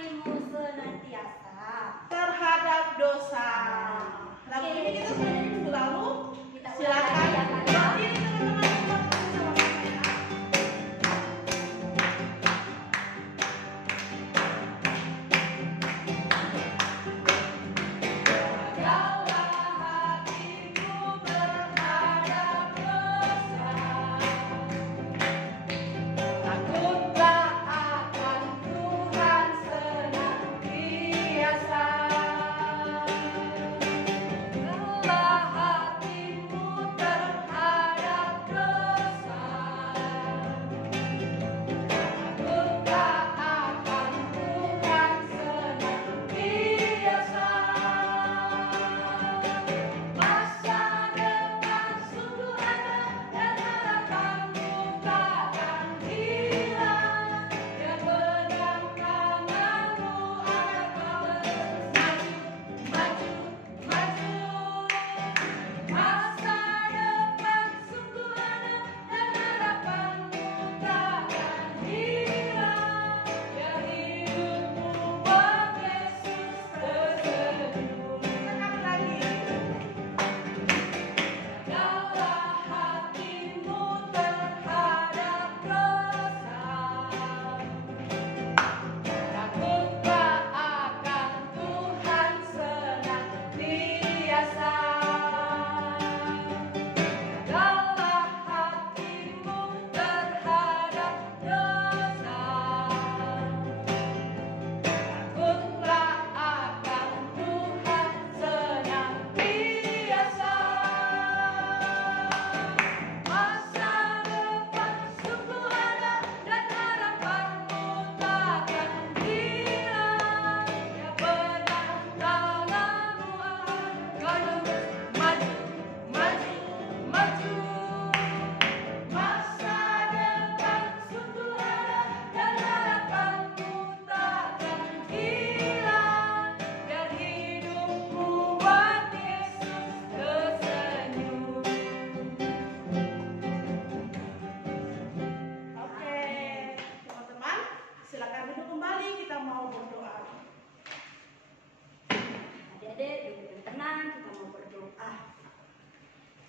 hatimu senantiasa terhadap dosa. Lagu ini kita sudah nyanyi minggu lalu. Silakan berdiri teman-teman sama-sama ya.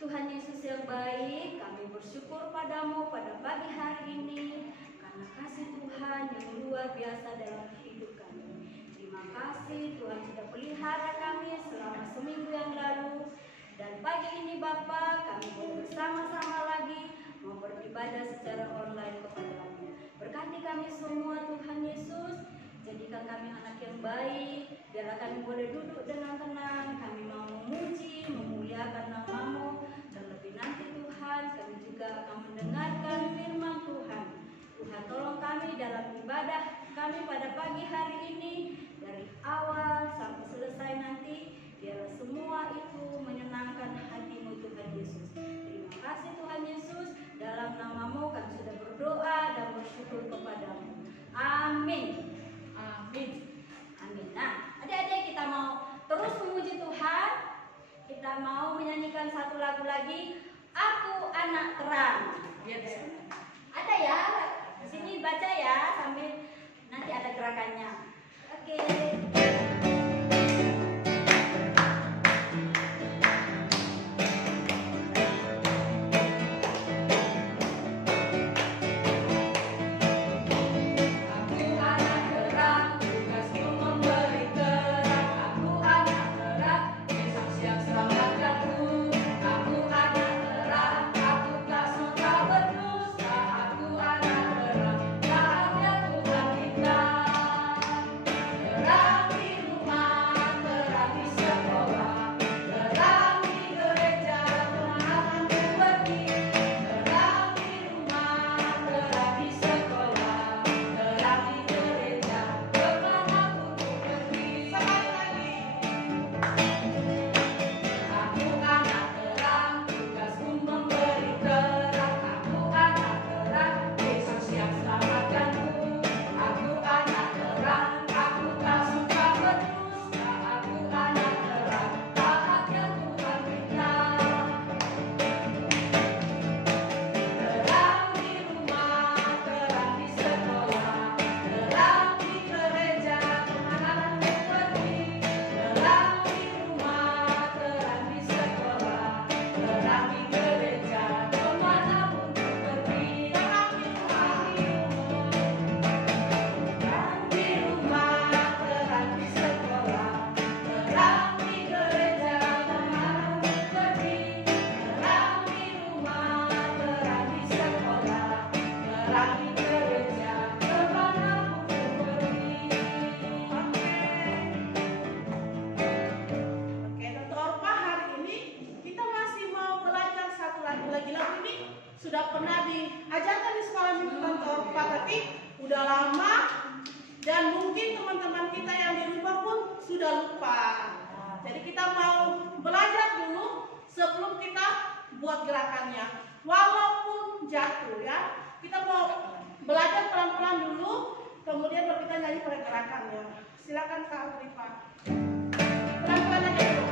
Tuhan Yesus yang baik, kami bersyukur padamu pada pagi hari ini karena kasih Tuhan yang luar biasa dalam hidup kami. Terima kasih Tuhan sudah pelihara kami selama seminggu yang lalu. Dan pagi ini Bapa, kami boleh bersama-sama lagi mau beribadah secara online kepada-Mu. Berkati kami semua Tuhan Yesus, jadikan kami anak yang baik, biarlah kami boleh duduk dengan tenang, kami mau memuji, memuliakan nama-Mu. Nanti Tuhan, kami juga akan mendengarkan firman Tuhan. Tuhan tolong kami dalam ibadah kami pada pagi hari ini, dari awal sampai selesai nanti, biarlah semua itu menyenangkan hati-Mu Tuhan Yesus. Terima kasih Tuhan Yesus, dalam nama-Mu kami sudah berdoa dan bersyukur kepadamu. Amin. Amin. Amin. Nah, adik-adik kita mau terus memuji Tuhan. Kita mau menyanyikan satu lagu lagi, Aku Anak Terang. Yes. Ada ya, di sini baca ya sambil nanti ada gerakannya. Oke. Terang sudah pernah diajarkan di sekolah minggu Tante Orpa, tapi udah lama dan mungkin teman-teman kita yang di rumah pun sudah lupa. Jadi kita mau belajar dulu sebelum kita buat gerakannya. Walaupun jatuh ya, kita mau belajar pelan-pelan dulu, kemudian baru kita nyanyi pada gerakannya. Silakan Kak Afrifa. Pelan-pelan aja dulu.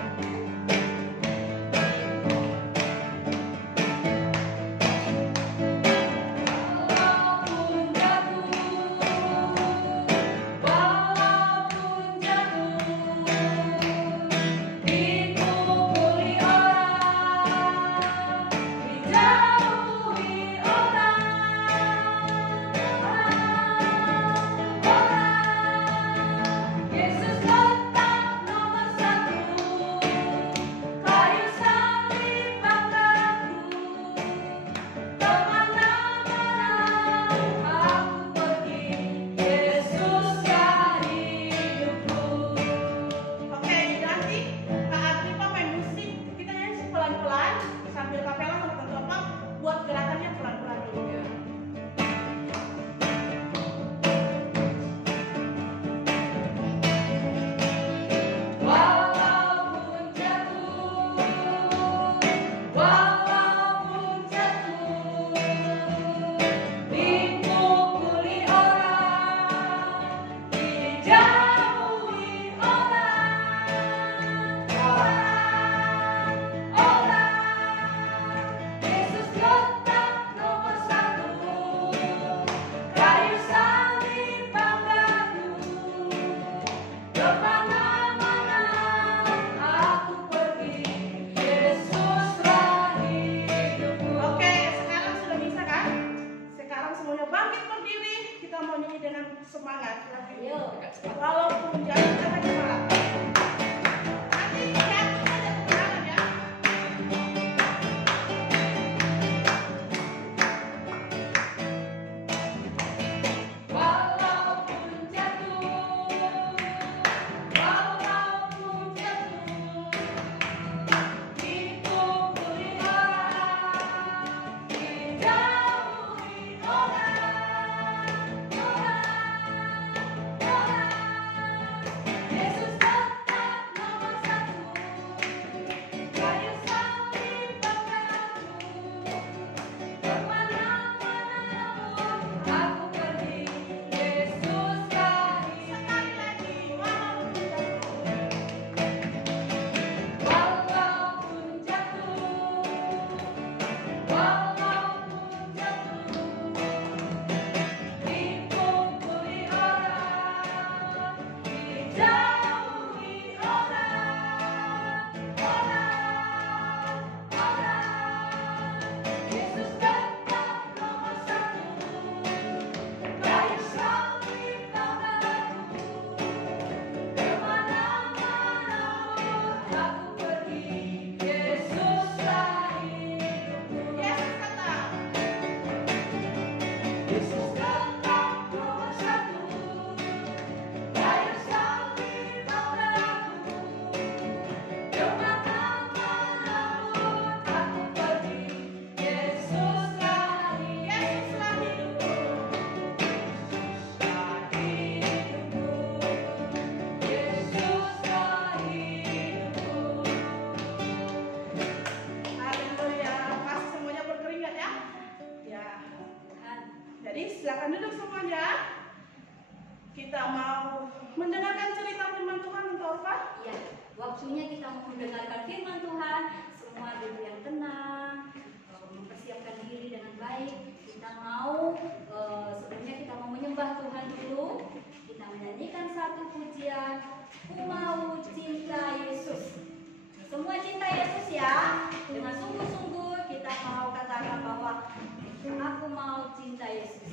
Silakan duduk semuanya. Kita mau mendengarkan cerita firman Tuhan untuk Orpa. Ya, waktunya kita mau mendengarkan firman Tuhan. Semua duduk yang tenang, mempersiapkan diri dengan baik. Kita mau sebelumnya kita mau menyembah Tuhan dulu. Kita menyanyikan satu pujian. Ku mau cinta Yesus. Semua cinta Yesus ya. Dengan sungguh-sungguh kita mau katakan bahwa aku mau cinta Yesus.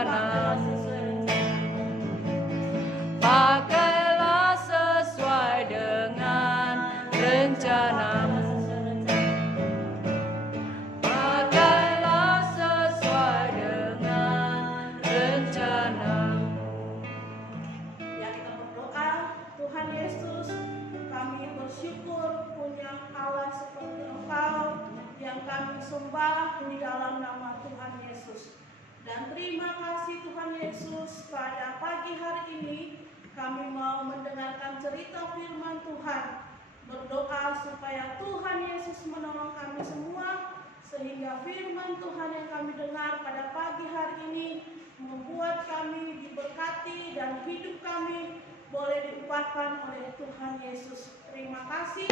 rencanamu. Pakailah sesuai dengan rencanamu. Pakailah sesuai dengan rencanamu. Ya, kita berdoa. Tuhan Yesus, kami bersyukur punya Allah seperti Engkau yang kami sembah di dalam nama Tuhan Yesus. Dan terima kasih Tuhan Yesus, pada pagi hari ini kami mau mendengarkan cerita firman Tuhan. Berdoa supaya Tuhan Yesus menolong kami semua, sehingga firman Tuhan yang kami dengar pada pagi hari ini membuat kami diberkati dan hidup kami boleh diubahkan oleh Tuhan Yesus. Terima kasih.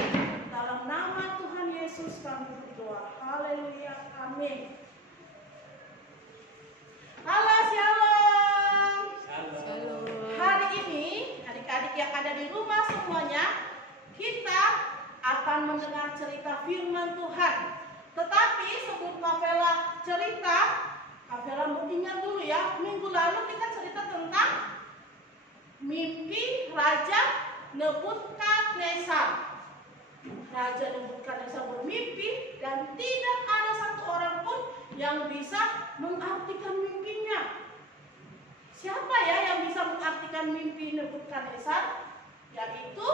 Dalam nama Tuhan Yesus kami berdoa. Haleluya. Amin. Halo, shalom. Hari ini adik-adik yang ada di rumah semuanya, kita akan mendengar cerita firman Tuhan. Tetapi sebelum Kavela cerita, Kavela mau ingat dulu ya, minggu lalu kita cerita tentang mimpi Raja Nebukadnezar. Raja Nebukadnezar bermimpi dan tidak ada satu orang pun yang bisa mengartikan mimpinya. Siapa ya yang bisa mengartikan mimpi Nebukadnezar? Yaitu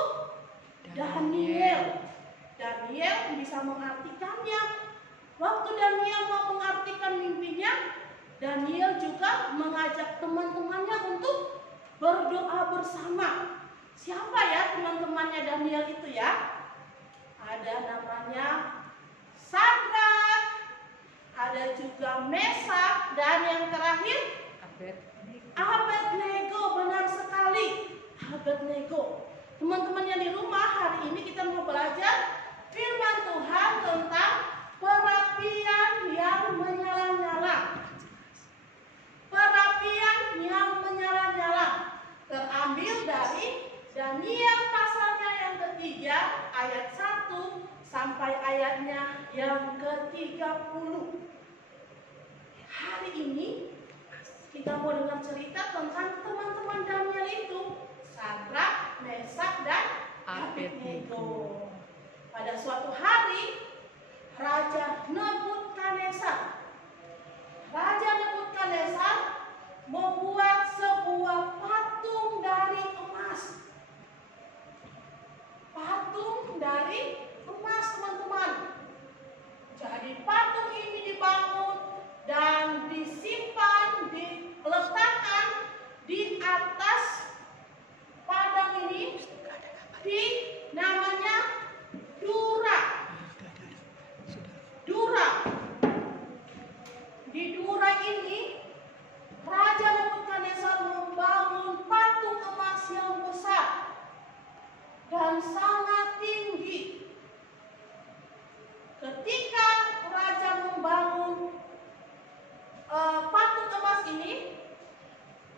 Daniel. Daniel bisa mengartikannya. Waktu Daniel mau mengartikan mimpinya, Daniel juga mengajak teman-temannya untuk berdoa bersama. Siapa ya teman-temannya Daniel itu ya? Ada namanya Sadrak, ada juga Mesak, dan yang terakhir Abednego. Benar sekali, Abednego. Teman-teman yang di rumah, hari ini kita mau belajar firman Tuhan tentang perapian yang menyala-nyala. Perapian yang menyala-nyala terambil dari Daniel pasalnya yang ketiga ayat 1 sampai ayatnya yang ke-30. Hari ini kita mau dengar cerita tentang teman-teman Daniel itu, Sadrak, Mesak, dan Abednego. Pada suatu hari Raja Nebukadnezar membuat sebuah patung dari emas. Patung dari emas, teman-teman. Jadi patung ini dibangun dan disimpan, diletakkan di atas padang ini, di namanya Dura. Di Dura ini Raja Nebukadnezar membangun patung emas yang besar dan sangat tinggi. Ketika Raja membangun patung emas ini,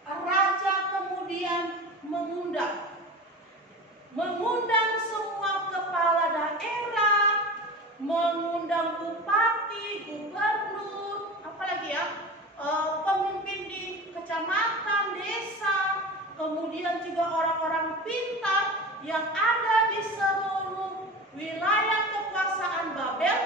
Raja kemudian mengundang semua kepala daerah, mengundang bupati, gubernur, apalagi ya, pemimpin di kecamatan, desa, kemudian juga orang-orang pintar yang ada di seluruh wilayah kekuasaan Babel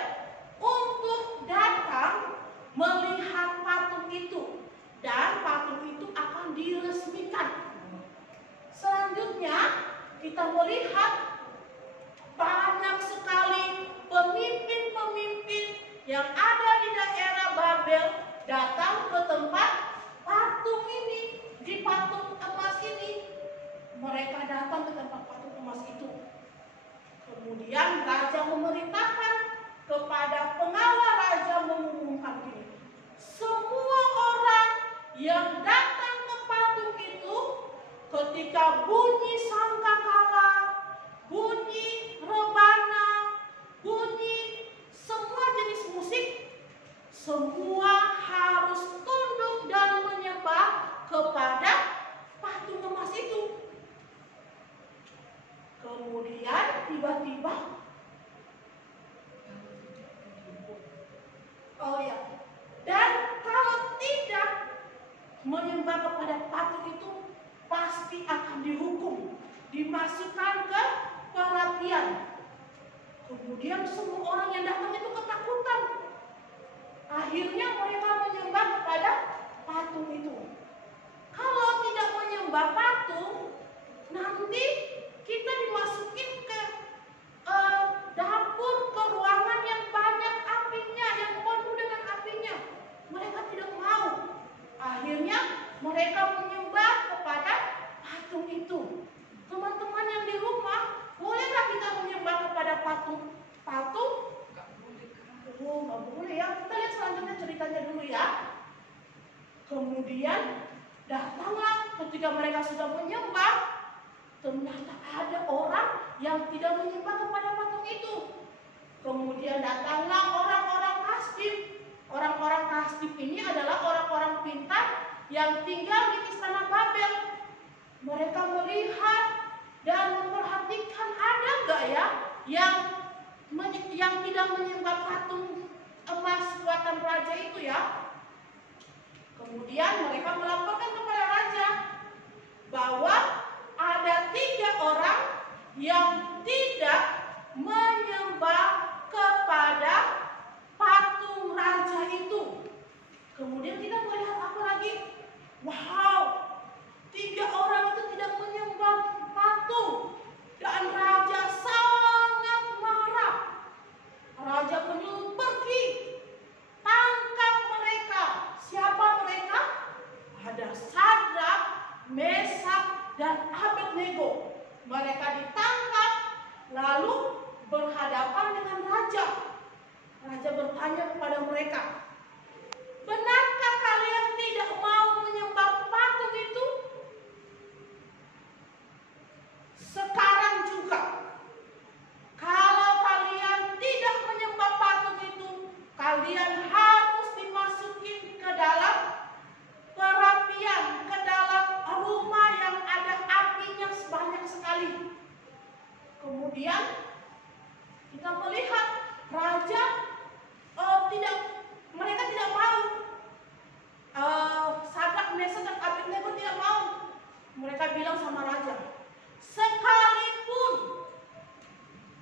untuk datang melihat patung itu, dan patung itu akan diresmikan. Selanjutnya kita melihat banyak sekali pemimpin-pemimpin yang ada di daerah Babel datang ke tempat patung ini, di patung emas ini. Mereka datang ke tempat patung emas itu. Kemudian raja memerintahkan kepada pengawal raja mengumumkan gini, semua orang yang datang ke patung itu, ketika bunyi sangkakala, bunyi rebana, bunyi semua jenis musik, semua harus tunduk dan menyembah kepada patung emas itu. Kemudian tiba-tiba, dan kalau tidak menyembah kepada patung itu pasti akan dihukum, dimasukkan ke perapian. Kemudian semua orang yang datang itu ketakutan. Akhirnya mereka menyembah kepada patung itu. Kalau tidak menyembah patung, nanti kita dimasukin ke dapur, ke ruangan yang banyak apinya, yang penuh dengan apinya. Mereka tidak mau. Akhirnya mereka menyembah kepada patung itu. Teman-teman yang di rumah, bolehkah kita menyembah kepada patung? Patung? Oh, nggak boleh ya. Kita lihat selanjutnya ceritanya dulu ya. Kemudian datanglah ketika mereka sudah menyembah, ternyata ada orang yang tidak menyembah kepada patung itu. Kemudian datanglah orang-orang kasdim. Orang-orang kasdim ini adalah orang-orang pintar yang tinggal di istana Babel. Mereka melihat dan memperhatikan ada nggak ya yang tidak menyembah patung emas buatan raja itu ya. Kemudian mereka melaporkan kepada raja bahwa ada 3 orang yang tidak menyembah kepada patung raja itu. Kemudian kita melihat apa lagi? Wow, 3 orang itu tidak menyembah patung. Dan raja sangat marah. Raja menyuruh pergi, tangkap mereka. Siapa mereka? Ada Sadrak, Mesak, dan Abednego. Mereka ditangkap lalu berhadapan dengan raja. Raja bertanya kepada mereka, benarkah kalian tidak mau menyembah patung itu? Sekarang juga, kalau kalian tidak menyembah patung itu, kalian harus dimasukin ke dalam perapian, ke dalam rumah yang ada apinya sebanyak sekali. Kemudian kita melihat raja mereka tidak mau. Sadrak, Mesak, dan Abednego tidak mau. Mereka bilang sama raja, sekalipun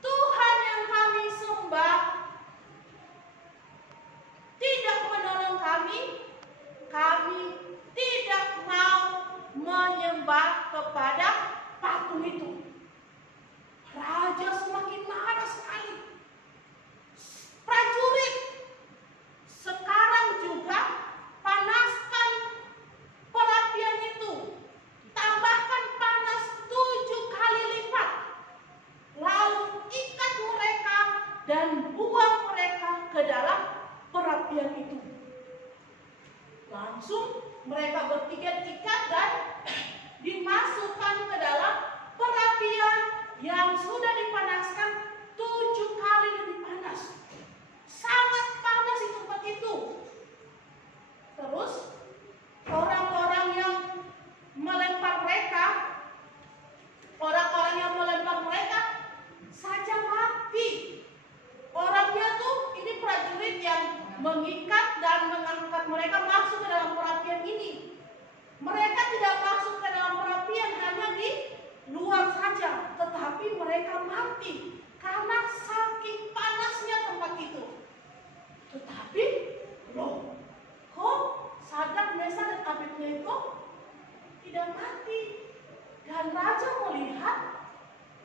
Tuhan yang kami sembah tidak menolong kami, kami tidak mau menyembah kepada patung itu. Raja semakin marah sekali. Prajurit, sekarang juga panaskan perapian itu. Tambahkan panas 7 kali lipat. Lalu ikat mereka dan buang mereka ke dalam perapian itu. Langsung mereka bertiga-tiga dan dimasukkan ke dalam perapian yang sudah dipanaskan 7 kali lebih panas. Sangat panas di tempat itu. Terus orang-orang yang melempar mereka saja mati. Orangnya tuh ini prajurit yang mengikat dan mengangkat mereka masuk ke dalam perapian ini. Mereka tidak masuk ke dalam perapian, hanya di luar saja, tetapi mereka mati karena saking panasnya tempat itu. Tetapi loh, kok Sadrak, Mesak, dan Abednego tidak mati? Dan raja melihat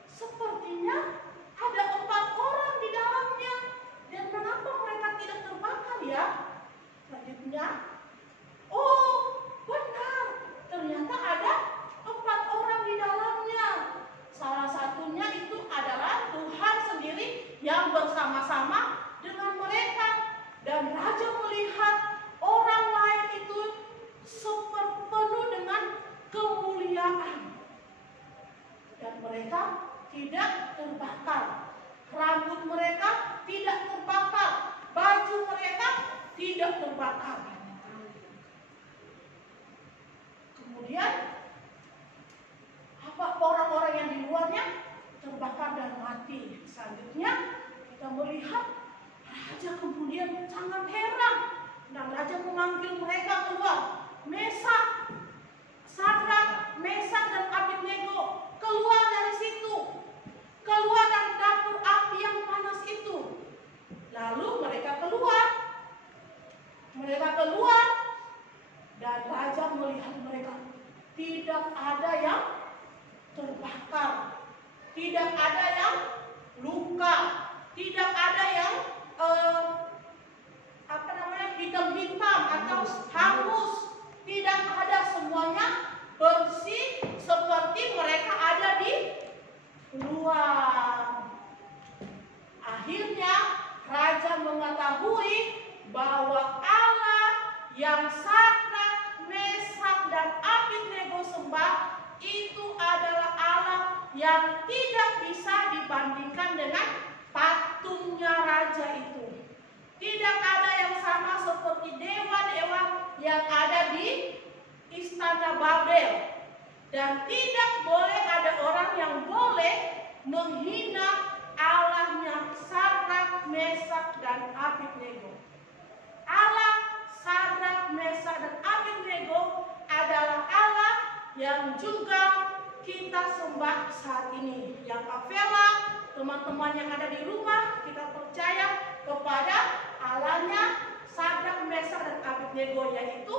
sepertinya ada 4 orang di dalamnya. Dan kenapa mereka tidak terbakar ya? Selanjutnya, oh benar, ternyata ada 4 orang di dalamnya. Salah satunya itu adalah Tuhan sendiri yang bersama-sama dengan mereka. Dan raja melihat orang lain itu penuh dengan kemuliaan. Dan mereka tidak terbakar. Rambut mereka tidak terbakar. Baju mereka tidak terbakar. Kemudian apa orang-orang yang di luarnya terbakar dan mati. Selanjutnya kita melihat raja kemudian sangat heran. Dan raja memanggil mereka keluar. Mesak, tidak ada yang terbakar, tidak ada yang luka, tidak ada yang hitam-hitam atau hangus, tidak ada, semuanya bersih seperti mereka ada di luar. Akhirnya raja mengetahui bahwa Allah yang Sadrak, Mesak, dan Abednego sembah itu adalah Allah yang tidak bisa dibandingkan dengan patungnya raja itu. Tidak ada yang sama seperti dewa-dewa yang ada di istana Babel. Dan tidak boleh ada orang yang boleh menghina Allahnya Sadrak, Mesak, dan Abednego. Allah Sadrak, Mesak, dan Abednego adalah Allah yang juga kita sembah saat ini. Yang Kavela, teman-teman yang ada di rumah, kita percaya kepada Allahnya Sadrak, Mesak, dan Abednego, yaitu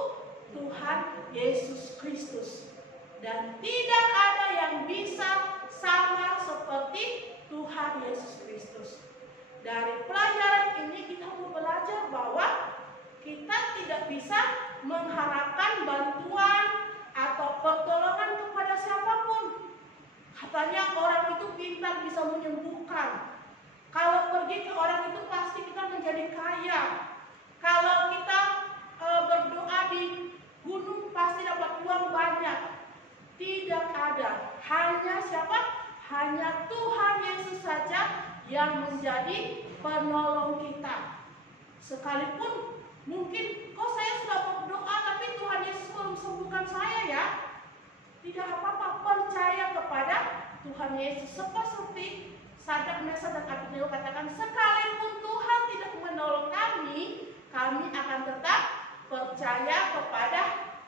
Tuhan Yesus Kristus. Dan tidak ada yang bisa sama seperti Tuhan Yesus Kristus. Dari pelajaran ini kita mau belajar bahwa kita tidak bisa mengharapkan bantuan atau pertolongan kepada siapapun. Katanya orang itu pintar bisa menyembuhkan. Kalau pergi ke orang itu pasti kita menjadi kaya. Kalau kita berdoa di gunung pasti dapat uang banyak. Tidak ada. Hanya siapa? Hanya Tuhan Yesus saja yang menjadi penolong kita. Sekalipun mungkin, kok saya sudah berdoa tapi Tuhan Yesus belum sembuhkan saya ya. Tidak apa-apa, percaya kepada Tuhan Yesus. Seperti Sadrak, Mesak, dan Abednego katakan, sekalipun Tuhan tidak menolong kami, kami akan tetap percaya kepada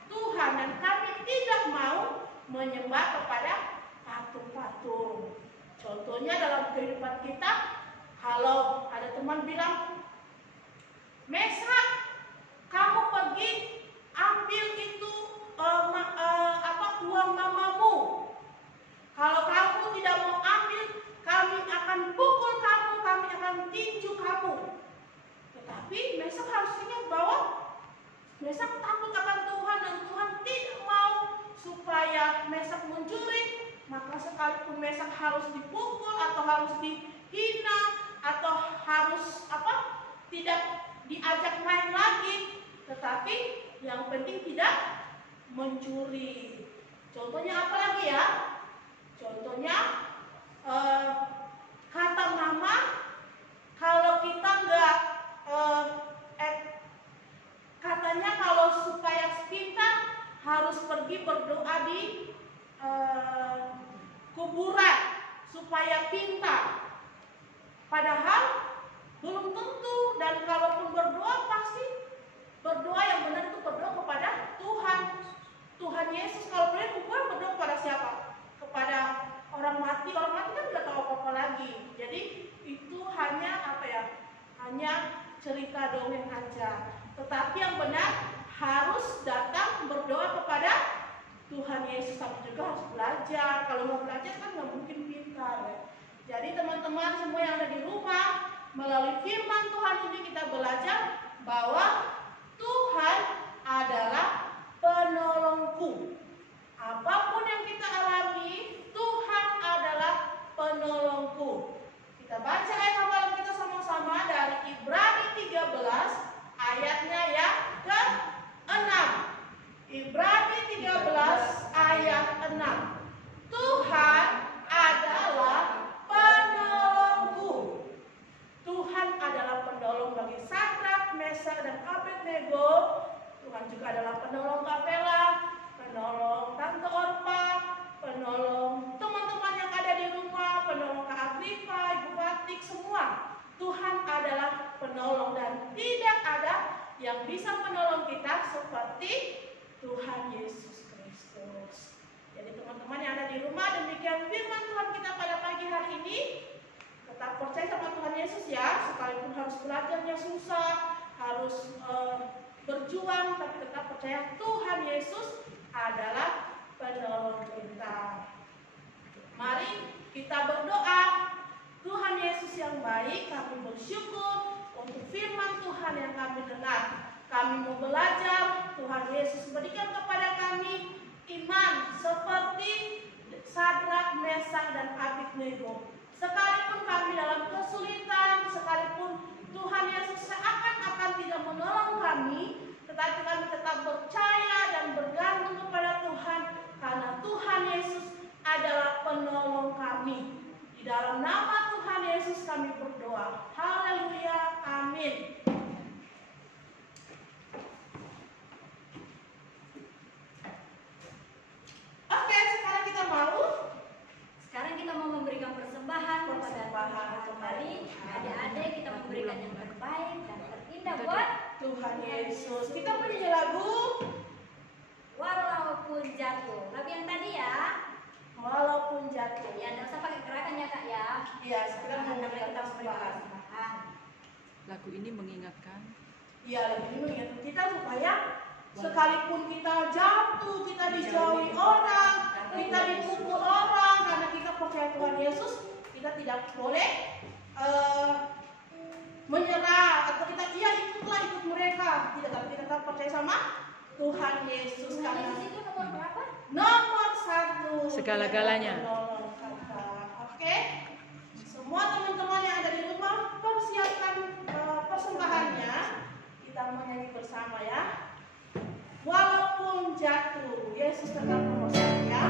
Tuhan. Dan kami tidak mau menyembah kepada patung-patung. Contohnya dalam kehidupan kita, kalau ada teman bilang, Mesak, kamu pergi ambil itu uang mamamu. Kalau kamu tidak mau ambil, kami akan pukul kamu, kami akan tinju kamu. Tetapi Mesak harus ingat bahwa Mesak takut akan Tuhan dan Tuhan tidak mau supaya Mesak mencuri. Maka sekalipun Mesak harus dipukul atau harus dihina atau harus tidak diajak main lagi, tetapi yang penting tidak mencuri. Contohnya apa lagi ya? Contohnya kata mama, kalau kita nggak katanya kalau supaya pintar harus pergi berdoa di kuburan supaya pintar. Padahal belum tentu, dan kalaupun berdoa pasti berdoa yang benar itu berdoa kepada Tuhan. Tuhan Yesus kalau boleh kuburan berdoa kepada siapa? Kepada orang mati. Orang mati kan nggak tahu apa-apa lagi. Jadi itu hanya hanya cerita dongeng aja. Tetapi yang benar harus datang berdoa kepada Tuhan Yesus. Tapi juga harus belajar. Kalau nggak belajar kan nggak mungkin pintar ya. Jadi teman-teman semua yang ada di rumah, melalui firman Tuhan ini kita belajar bahwa Tuhan adalah penolongku. Apapun yang kita alami, Tuhan adalah penolongku. Kita baca ayat hafalan kita sama-sama dari Ibrani 13 ayatnya yang ke-6. Ibrani 13 ayat 6. Tuhan adalah penolongku. Tuhan adalah penolong bagi Sadrak, Mesak, dan Abednego. Tuhan juga adalah penolong Kavela, penolong Tante Orpa, penolong teman-teman yang ada di rumah, penolong Kak Agripa, Ibu Batik, semua. Tuhan adalah penolong dan tidak ada yang bisa menolong kita seperti Tuhan Yesus Kristus. Jadi teman-teman yang ada di rumah, demikian firman Tuhan kita pada pagi hari ini. Tetap percaya sama Tuhan Yesus ya, sekalipun harus belajarnya susah, harus berjuang, tapi tetap percaya Tuhan Yesus adalah penolong baik, kami bersyukur untuk firman Tuhan yang kami dengar. Kami mau belajar, Tuhan Yesus berikan kepada kami iman seperti Sadrak, Mesak, dan Abednego. Sekalipun kami dalam kesulitan, sekalipun Tuhan Yesus seakan-akan tidak menolong kami, tetapi kami tetap percaya dan bergantung kepada Tuhan, karena Tuhan Yesus adalah penolong kami. Di dalam nama Tuhan Yesus kami berdoa. Haleluya, amin. Oke, sekarang kita mau memberikan persembahan kepada Tuhan. Kembali, adik-adik kita memberikan yang terbaik dan terindah buat Tuhan Yesus. Kita menyanyi lagu Walaupun Jatuh. Lagu yang tadi ya. Walaupun jatuh. Ya, tidak usah pakai gerakan ya kak ya. Iya, sekarang mau kita persembahan. Lagu ini mengingatkan. Iya, lagu ini mengingatkan kita supaya sekalipun kita jatuh, kita dijauhi orang, kita dipukul orang, karena kita percaya Tuhan Yesus, kita tidak boleh menyerah atau kita ikut mereka. Tidak, tapi kita tetap percaya sama Tuhan Yesus. Tuhan Yesus itu nomor berapa? Nomor 1. Segala-galanya. Oke. Semua teman-teman yang ada di rumah persiapkan persembahannya. Kita menyanyi bersama ya. Walaupun jatuh, Yesus tetap nomor 1 ya.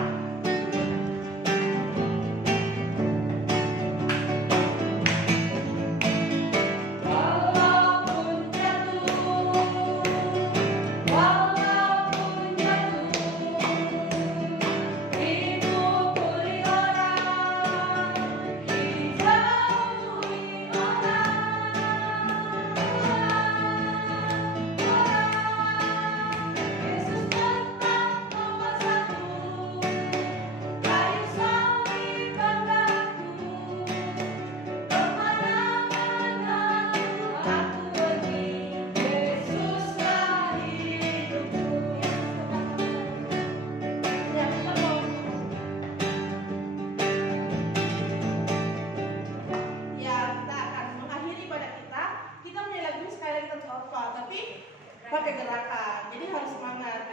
Pakai gerakan, jadi harus semangat.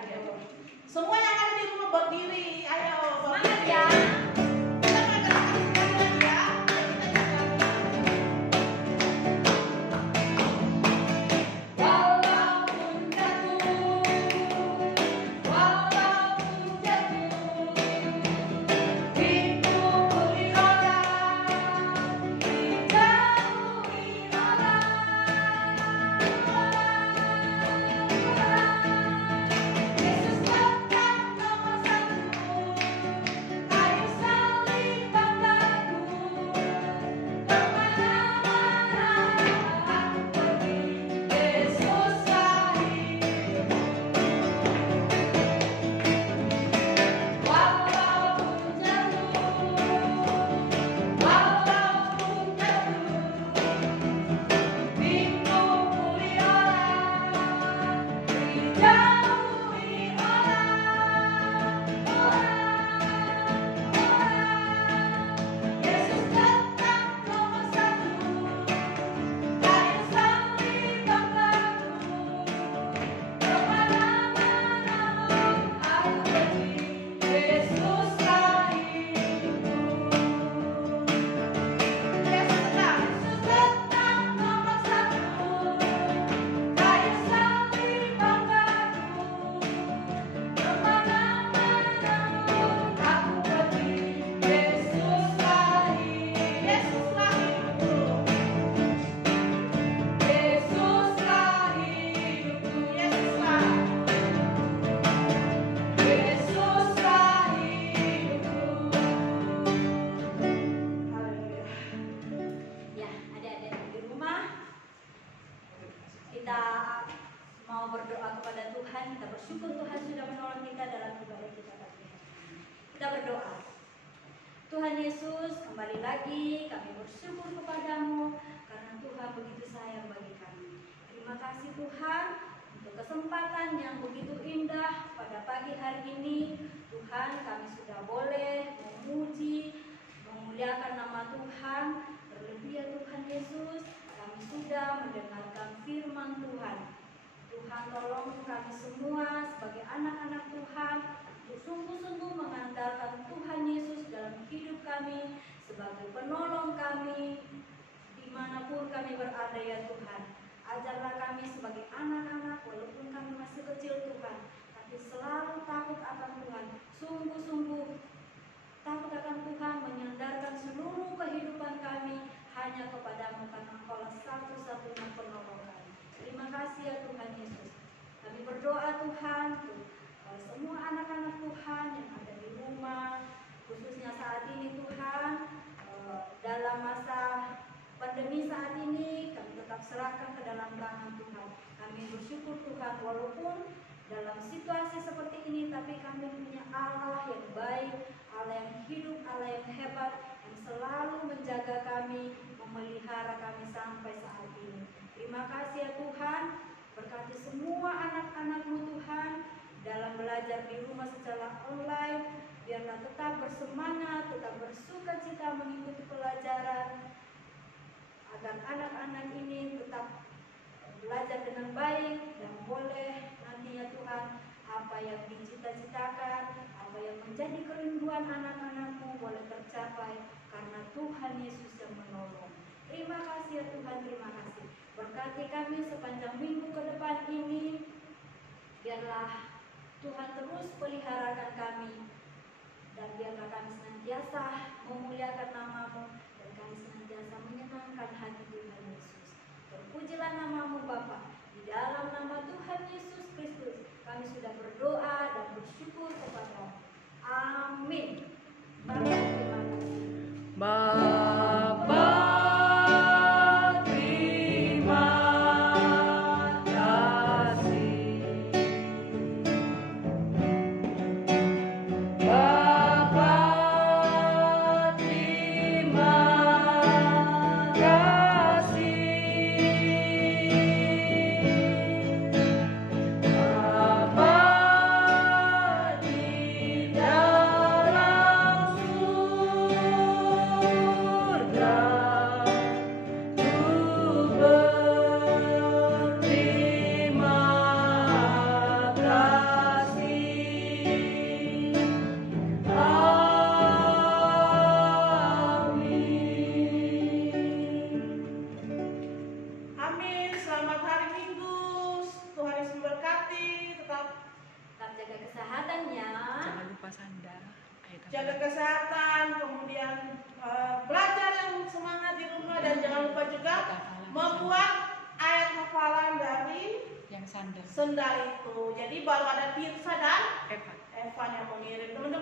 Semua yang ada di rumah berdiri, ayo semangat ya. Kita pakai gerakan sekali lagi ya. Walaupun jatuh, dipukuli orang, dijauhi orang. Kita berdoa. Tuhan Yesus, kembali lagi kami bersyukur kepadamu karena Tuhan begitu sayang bagi kami. Terima kasih Tuhan untuk kesempatan yang begitu indah pada pagi hari ini. Tuhan, kami sudah boleh memuji, memuliakan nama Tuhan. Terlebih ya Tuhan Yesus, sudah mendengarkan firman Tuhan. Tuhan tolong kami semua sebagai anak-anak Tuhan untuk sungguh-sungguh mengandalkan Tuhan Yesus dalam hidup kami sebagai penolong kami dimanapun kami berada ya Tuhan. Ajarlah kami sebagai anak-anak walaupun kami masih kecil Tuhan, tapi selalu takut akan Tuhan, sungguh-sungguh takut akan Tuhan, menyandarkan seluruh kehidupan kami hanya kepadamu karena Engkaulah satu-satunya penolong kami. Terima kasih ya Tuhan Yesus. Kami berdoa Tuhan untuk semua anak-anak Tuhan yang ada di rumah, khususnya saat ini Tuhan, dalam masa pandemi saat ini kami tetap serahkan ke dalam tangan Tuhan. Kami bersyukur Tuhan walaupun dalam situasi seperti ini, tapi kami punya Allah yang baik, Allah yang hidup, Allah yang hebat, yang selalu menjaga kami, memelihara kami sampai saat ini. Terima kasih ya Tuhan, berkati semua anak-anak-Mu Tuhan dalam belajar di rumah secara online, biarlah tetap bersemangat, tetap bersuka cita mengikuti pelajaran, agar anak-anak ini tetap belajar dengan baik dan boleh nantinya Tuhan apa yang dicita-citakan, apa yang menjadi kerinduan anak-anak-Mu boleh tercapai karena Tuhan Yesus yang menolong. Terima kasih ya Tuhan, terima kasih. Berkati kami sepanjang minggu ke depan ini, biarlah Tuhan terus peliharakan kami dan biarlah kami senantiasa memuliakan nama-Mu dan kami senantiasa menyenangkan hati Tuhan Yesus. Terpujilah nama-Mu Bapa. Di dalam nama Tuhan Yesus Kristus kami sudah berdoa dan bersyukur kepada-Mu. Amin. Bapa, terima kasih. Bapa, terima kasih. Bapa, terima kasih. Bapa di dalam surga, ku berterima kasih. Amin. Amin. Selamat hari Minggu. Tuhan Yesus memberkati. Tetap Jaga kesehatannya. Jangan lupa sandal. jaga kesehatan, kemudian belajar yang semangat di rumah, dan jangan lupa juga membuat ayat hafalan dari yang sandal. sendal itu. Jadi baru ada Tirsa dan Eva. Evan yang mengirim. Teman-teman